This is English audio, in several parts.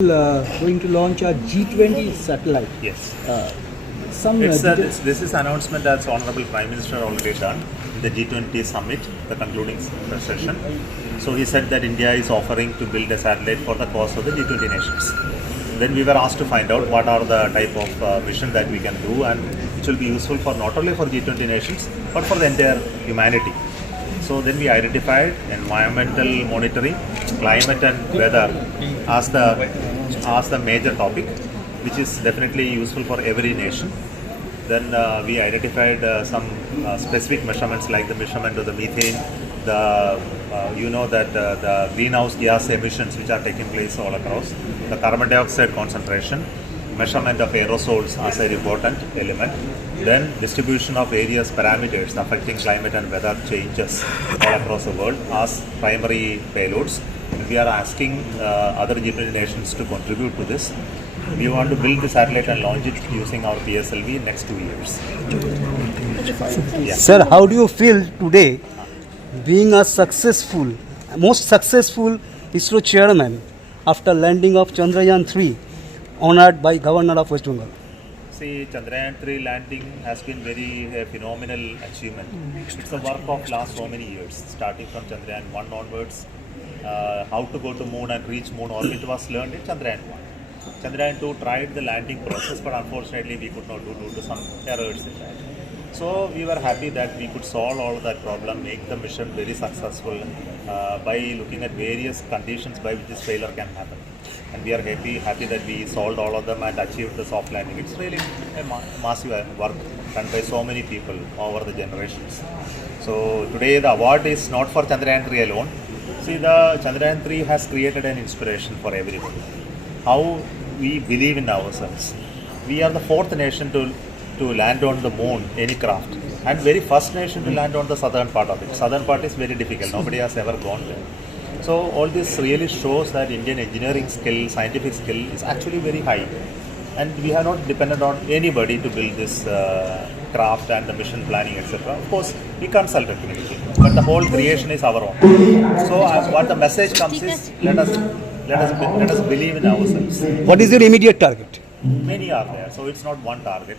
Going to launch a G20 satellite. Yes. This is announcement that's Honorable Prime Minister already done in the G20 summit, the concluding session. So he said that India is offering to build a satellite for the cause of the G20 nations. Then we were asked to find out what are the type of mission that we can do, and which will be useful for not only for G20 nations but for the entire humanity. So then we identified environmental monitoring, climate and weather as the major topic, which is definitely useful for every nation. Then we identified some specific measurements like the measurement of the methane, the the greenhouse gas emissions which are taking place all across, the carbon dioxide concentration, measurement of aerosols as an important element, then distribution of various parameters affecting climate and weather changes all across the world as primary payloads. And we are asking other G20 nations to contribute to this. We want to build the satellite and launch it using our PSLV in next 2 years. Yeah. Sir, how do you feel today being a most successful ISRO chairman after landing of Chandrayaan-3, honored by Governor of West Bengal? See, Chandrayaan-3 landing has been very phenomenal achievement. It's the work of last so many years, starting from Chandrayaan-1 onwards. How to go to moon and reach moon orbit was learned in Chandrayaan-1. Chandrayaan-2 tried the landing process, but unfortunately we could not do due to some errors in that. So we were happy that we could solve all of that problem, make the mission very successful by looking at various conditions by which this failure can happen. And we are happy that we solved all of them and achieved the soft landing. It's really a massive work done by so many people over the generations. So today the award is not for Chandrayaan-3 alone. See, the Chandrayaan-3 has created an inspiration for everybody. How we believe in ourselves. We are the fourth nation to land on the moon, any craft, and very first nation to land on the southern part of it. Southern part is very difficult. Nobody has ever gone there. So all this really shows that Indian engineering skill, scientific skill is actually very high, and we have not depended on anybody to build this craft and the mission planning, etc. Of course, we consult technically, but the whole creation is our own. So what the message comes is, let us believe in ourselves. What is your immediate target? Many are there, so it's not one target.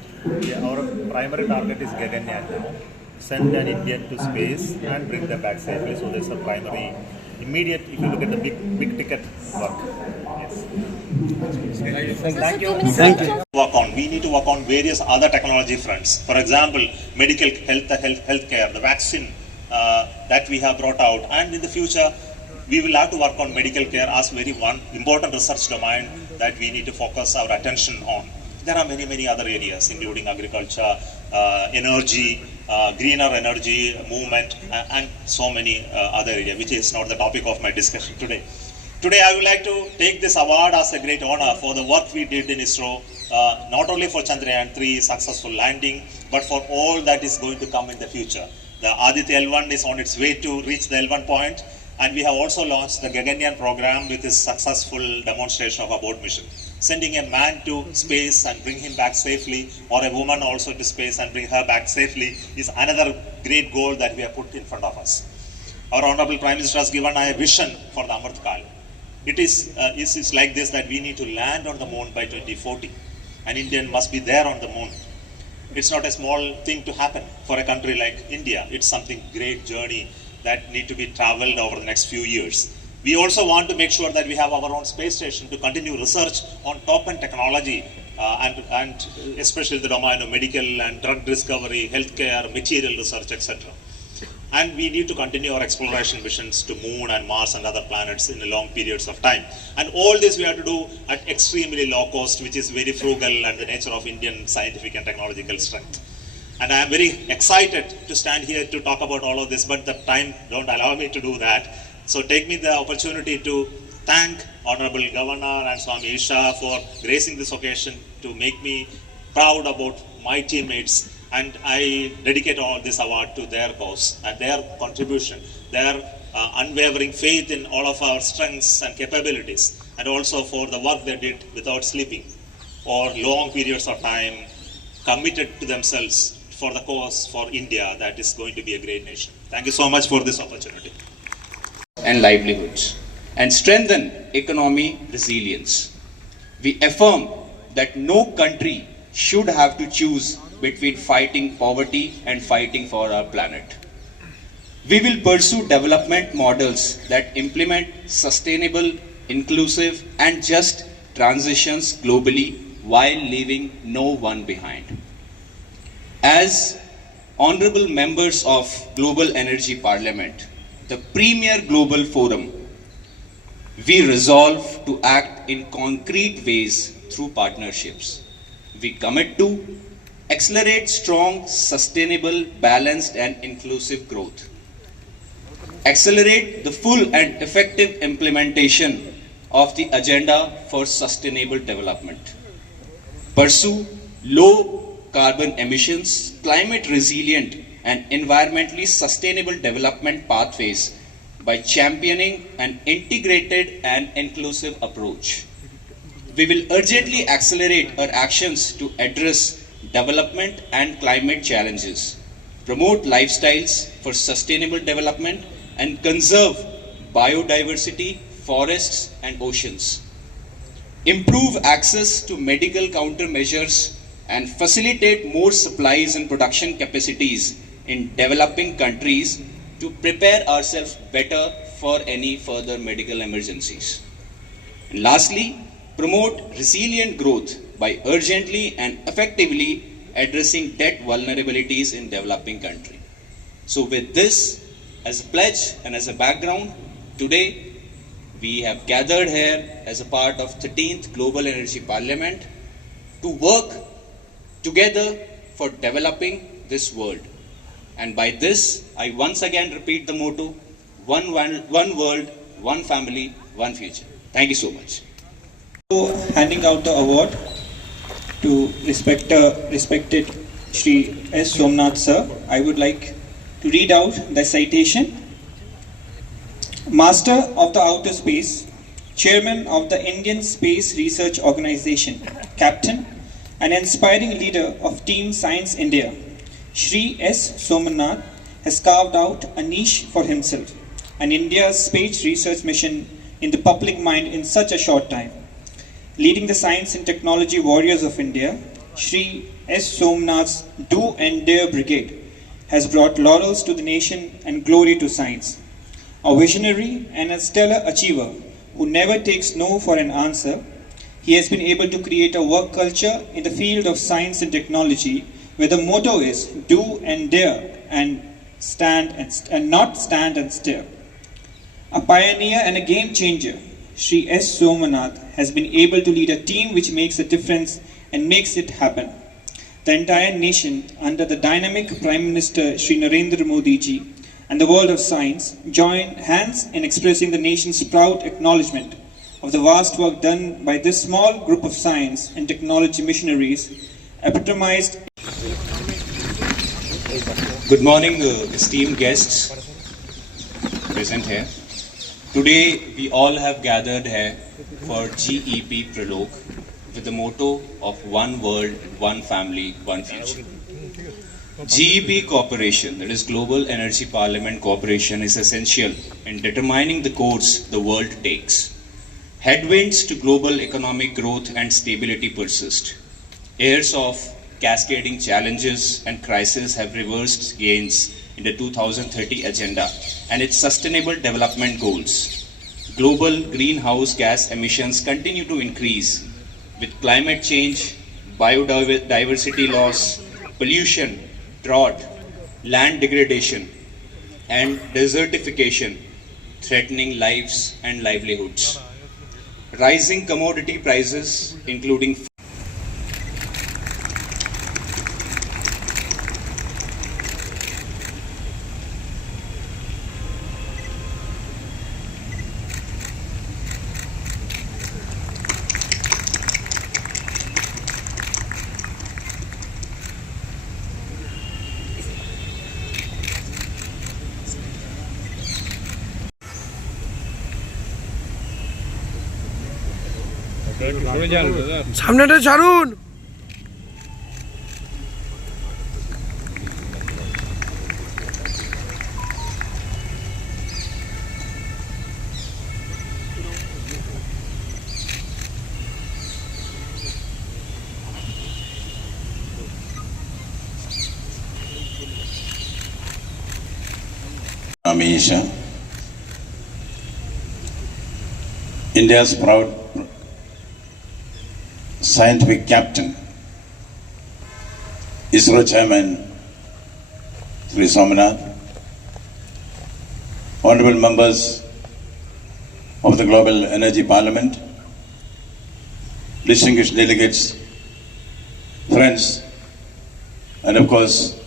Our primary target is Gaganyaan now. Send an Indian to space and bring them back safely. So there's a primary, immediate. If you look at the big ticket work, yes. Thank you. We need to work on various other technology fronts. For example, medical healthcare, the vaccine that we have brought out, and in the future we will have to work on medical care as one important research domain that we need to focus our attention on. There are many other areas, including agriculture, energy, greener energy movement, and so many other areas, which is not the topic of my discussion today. Today I would like to take this award as a great honor for the work we did in ISRO, not only for Chandrayaan-3 successful landing, but for all that is going to come in the future. The Aditya L1 is on its way to reach the L1 point, and we have also launched the Gaganyaan program with its successful demonstration of abort mission. Sending a man to space and bring him back safely, or a woman also to space and bring her back safely, is another great goal that we have put in front of us. Our Honorable Prime Minister has given a vision for the Amrit Kal. It is like this, that we need to land on the moon by 2040. An Indian must be there on the moon. It's not a small thing to happen for a country like India. It's something great journey that need to be traveled over the next few years. We also want to make sure that we have our own space station to continue research on top-end technology and especially the domain of medical and drug discovery, healthcare, material research, etc. And we need to continue our exploration missions to Moon and Mars and other planets in long periods of time. And all this we have to do at extremely low cost, which is very frugal and the nature of Indian scientific and technological strength. And I am very excited to stand here to talk about all of this, but the time don't allow me to do that. So take me the opportunity to thank Honorable Governor and Swami Isha for gracing this occasion to make me proud about my teammates. And I dedicate all this award to their cause and their contribution, their unwavering faith in all of our strengths and capabilities, and also for the work they did without sleeping or long periods of time, committed to themselves for the cause for India that is going to be a great nation. Thank you so much for this opportunity. And livelihoods, and strengthen economy resilience. We affirm that no country should have to choose between fighting poverty and fighting for our planet. We will pursue development models that implement sustainable, inclusive, and just transitions globally while leaving no one behind. As honorable members of Global Energy Parliament, the premier global forum, we resolve to act in concrete ways through partnerships. We commit to accelerate strong, sustainable, balanced, and inclusive growth. Accelerate the full and effective implementation of the Agenda for Sustainable Development. Pursue low carbon emissions, climate resilient, and environmentally sustainable development pathways by championing an integrated and inclusive approach. We will urgently accelerate our actions to address development and climate challenges, promote lifestyles for sustainable development, and conserve biodiversity, forests, and oceans. Improve access to medical countermeasures and facilitate more supplies and production capacities in developing countries to prepare ourselves better for any further medical emergencies. And lastly, promote resilient growth by urgently and effectively addressing debt vulnerabilities in developing countries. So with this as a pledge and as a background, today we have gathered here as a part of 13th Global Energy Parliament to work together for developing this world. And by this, I once again repeat the motto, one world, one family, one future. Thank you so much. So, handing out the award to respected Shri S. Somnath sir, I would like to read out the citation. Master of the Outer Space, Chairman of the Indian Space Research Organization, Captain and inspiring leader of Team Science India, Shri S. Somnath has carved out a niche for himself and India's space research mission in the public mind in such a short time. Leading the science and technology warriors of India, Shri S. Somnath's Do and Dare Brigade has brought laurels to the nation and glory to science. A visionary and a stellar achiever who never takes no for an answer, he has been able to create a work culture in the field of science and technology where the motto is do and dare and not stand and stare. A pioneer and a game changer, Shri S. Somnath has been able to lead a team which makes a difference and makes it happen. The entire nation, under the dynamic Prime Minister Shri Narendra Modi ji and the world of science, join hands in expressing the nation's proud acknowledgement of the vast work done by this small group of science and technology missionaries, epitomized. Good morning, esteemed guests present here. Today, we all have gathered here for GEP Prologue with the motto of one world, one family, one future. GEP Corporation, that is Global Energy Parliament Corporation, is essential in determining the course the world takes. Headwinds to global economic growth and stability persist. Years of cascading challenges and crises have reversed gains in the 2030 Agenda and its Sustainable Development Goals. Global greenhouse gas emissions continue to increase with climate change, biodiversity loss, pollution, drought, land degradation, and desertification threatening lives and livelihoods. Rising commodity prices, including সামনেটা ছাড়ুন। Amisha, India's proud scientific captain, ISRO chairman Sri Somanath, honorable members of the Global Energy Parliament, distinguished delegates, friends, and of course,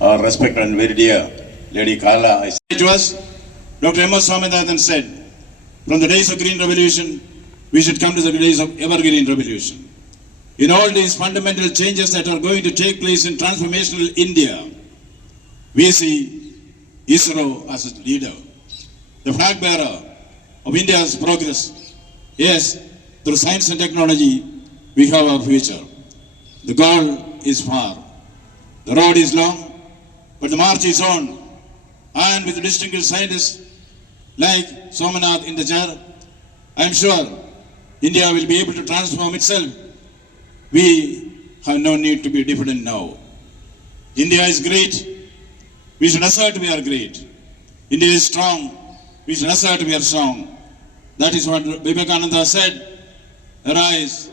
our respected and very dear Lady Kala. It was Dr. M. S. Swaminathan said, from the days of Green Revolution, we should come to the days of Evergreen Revolution. In all these fundamental changes that are going to take place in transformational India, we see ISRO as a leader, the flag bearer of India's progress. Yes, through science and technology, we have our future. The goal is far. The road is long, but the march is on. And with distinguished scientists like Somanath in the chair, I am sure India will be able to transform itself. We have no need to be diffident now. India is great. We should assert we are great. India is strong. We should assert we are strong. That is what Vivekananda said. Arise,